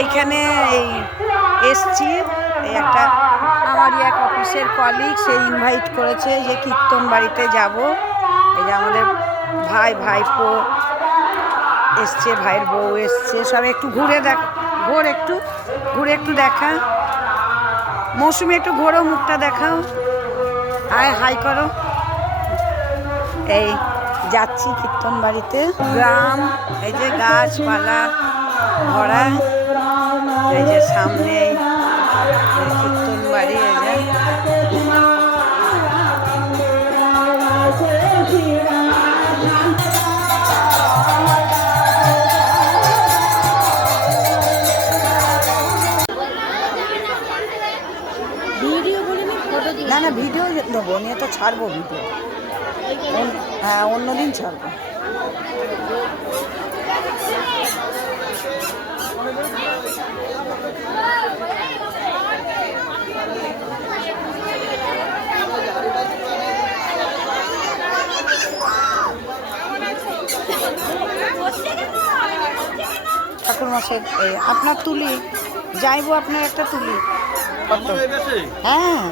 এইখানে এই এসছি, এই একটা আমারই এক অফিসের কলিগ, সে ইনভাইট করেছে যে কীর্তন বাড়িতে যাব। এই যে আমাদের ভাইপো এসছে, ভাইয়ের বউ এসছে, সব একটু ঘুরে একটু দেখা। মৌসুমি একটু ঘোরো, মুখটা দেখাও, হাই করো। এই যাচ্ছি কীর্তন বাড়িতে। গ্রাম, এই যে গাছপালা ভরা, এই যে সামনে কীর্তন বাড়ি। এই যে না ভিডিও নেবো, নিয়ে তো ছাড়বো ভিডিও। হ্যাঁ, অন্যদিন ছাড়বো। ঠাকুর মশাই আপনার তুলি যাইবো, আপনার একটা তুলি কত? হ্যাঁ,